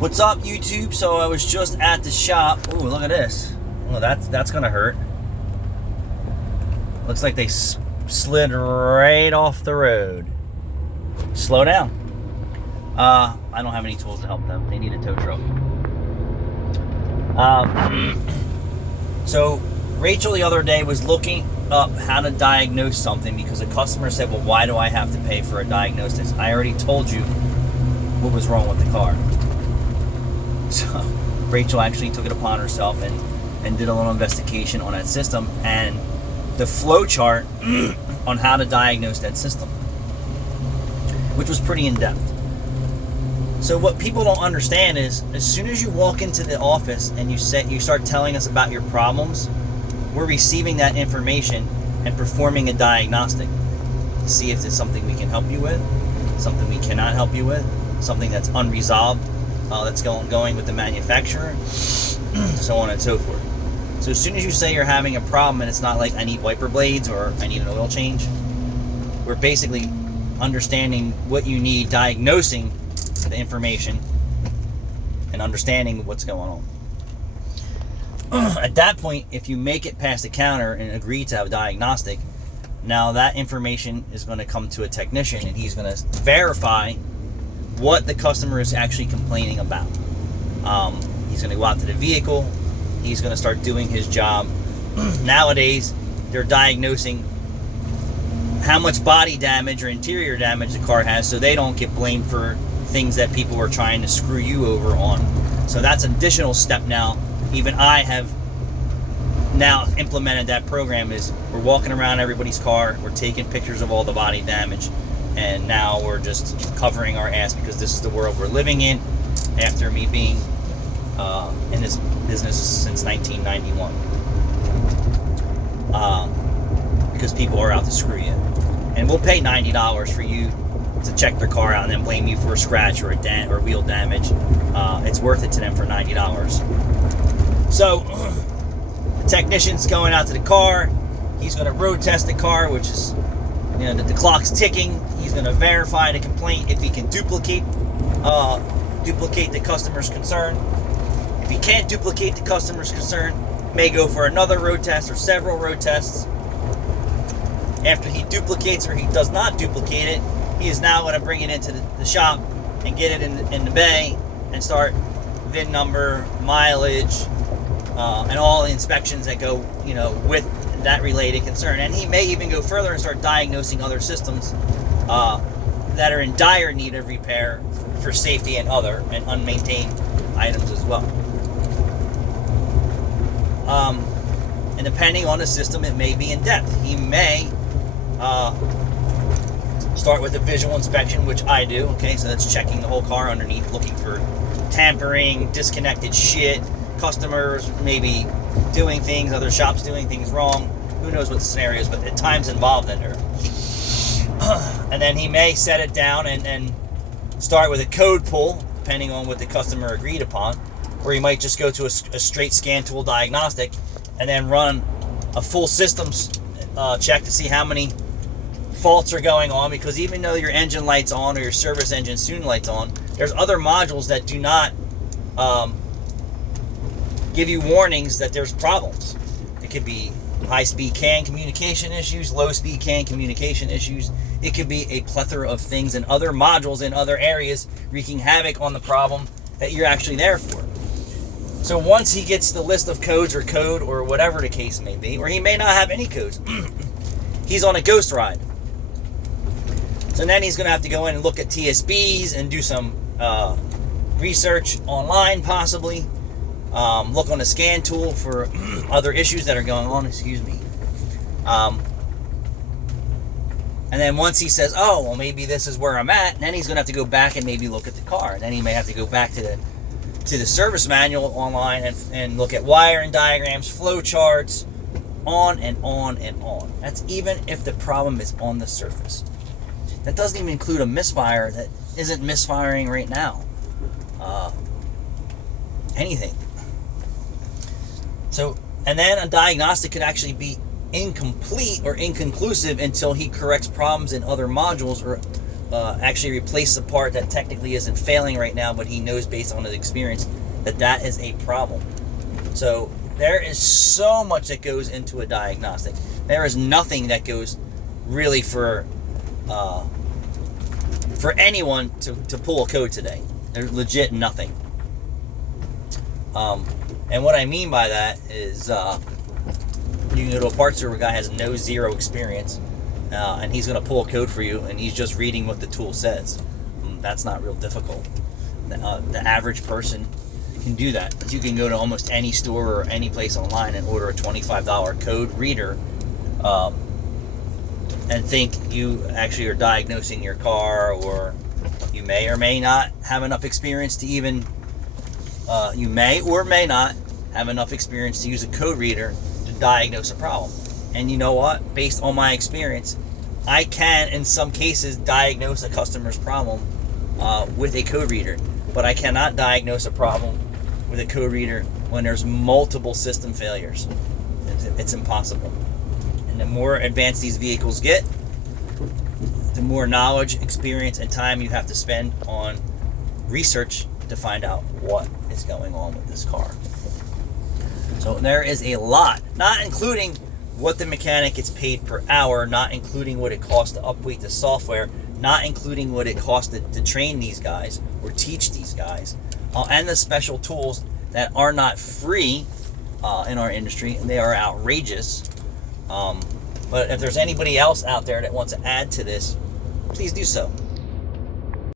What's up, YouTube? So I was just at the shop. Ooh, look at this. Oh, that's gonna hurt. Looks like they slid right off the road. Slow down. I don't have any tools to help them. They need a tow truck. So Rachel the other day was looking up how to diagnose something because a customer said, well, why do I have to pay for a diagnosis? I already told you what was wrong with the car. So Rachel actually took it upon herself and did a little investigation on that system and the flow chart on how to diagnose that system, which was pretty in-depth. So what people don't understand is as soon as you walk into the office and you start telling us about your problems, we're receiving that information and performing a diagnostic to see if it's something we can help you with, something we cannot help you with, something that's unresolved, that's going with the manufacturer, so on and so forth. So as soon as you say you're having a problem and it's not like I need wiper blades or I need an oil change, we're basically understanding what you need, diagnosing the information, and understanding what's going on. At that point, if you make it past the counter and agree to have a diagnostic, now that information is going to come to a technician and he's going to verify what the customer is actually complaining about. He's going to go out to the vehicle. He's going to start doing his job. Nowadays, they're diagnosing how much body damage or interior damage the car has so they don't get blamed for things that people are trying to screw you over on. So that's an additional step now. Even I have now implemented that program. Is we're walking around everybody's car, we're taking pictures of all the body damage, and now we're just covering our ass because this is the world we're living in after me being in this business since 1991. Because people are out to screw you. And we'll pay $90 for you to check their car out and then blame you for a scratch or a dent or wheel damage. It's worth it to them for $90. So the technician's going out to the car. He's going to road test the car, which is, the clock's ticking. He's going to verify the complaint if he can duplicate the customer's concern. If he can't duplicate the customer's concern, may go for another road test or several road tests. After he duplicates or he does not duplicate it, he is now going to bring it into the shop and get it in the bay and start VIN number, mileage, and all the inspections that go, with that related concern. And he may even go further and start diagnosing other systems that are in dire need of repair for safety and unmaintained items as well. And depending on the system, it may be in depth. He may start with a visual inspection, which I do. Okay, so that's checking the whole car underneath, looking for tampering, disconnected shit, customers maybe doing things, other shops doing things wrong. Who knows what the scenario is, but at times involved in there. And then he may set it down and start with a code pull, depending on what the customer agreed upon, or he might just go to a straight scan tool diagnostic and then run a full systems check to see how many faults are going on, because even though your engine light's on or your service engine soon light's on, there's other modules that do not give you warnings that there's problems. It could be high-speed CAN communication issues, low-speed CAN communication issues. It could be a plethora of things and other modules in other areas wreaking havoc on the problem that you're actually there for. So once he gets the list of codes or code or whatever the case may be, or he may not have any codes, he's on a ghost ride. So then he's going to have to go in and look at TSBs and do some research online possibly. Look on the scan tool for other issues that are going on, and then once he says, oh, well, maybe this is where I'm at, then he's going to have to go back and maybe look at the car. And then he may have to go back to the service manual online and look at wiring diagrams, flow charts, on and on and on. That's even if the problem is on the surface. That doesn't even include a misfire that isn't misfiring right now. Anything. So, and then a diagnostic could actually be incomplete or inconclusive until he corrects problems in other modules actually replace the part that technically isn't failing right now, but he knows based on his experience that is a problem. So there is so much that goes into a diagnostic. There is nothing that goes really for anyone to pull a code today. There's legit nothing. And what I mean by that is you can go to a parts store where a guy has zero experience, and he's going to pull a code for you, and he's just reading what the tool says. That's not real difficult. The average person can do that. But you can go to almost any store or any place online and order a $25 code reader, and think you actually are diagnosing your car, or you may or may not have enough experience to even, you may or may not have enough experience to use a code reader to diagnose a problem. And you know what? Based on my experience, I can, in some cases, diagnose a customer's problem with a code reader. But I cannot diagnose a problem with a code reader when there's multiple system failures. It's impossible. And the more advanced these vehicles get, the more knowledge, experience, and time you have to spend on research to find out what is going on with this car. So there is a lot, not including what the mechanic gets paid per hour, not including what it costs to update the software, not including what it costs to train these guys or teach these guys, and the special tools that are not free in our industry, and they are outrageous. But if there's anybody else out there that wants to add to this, please do so.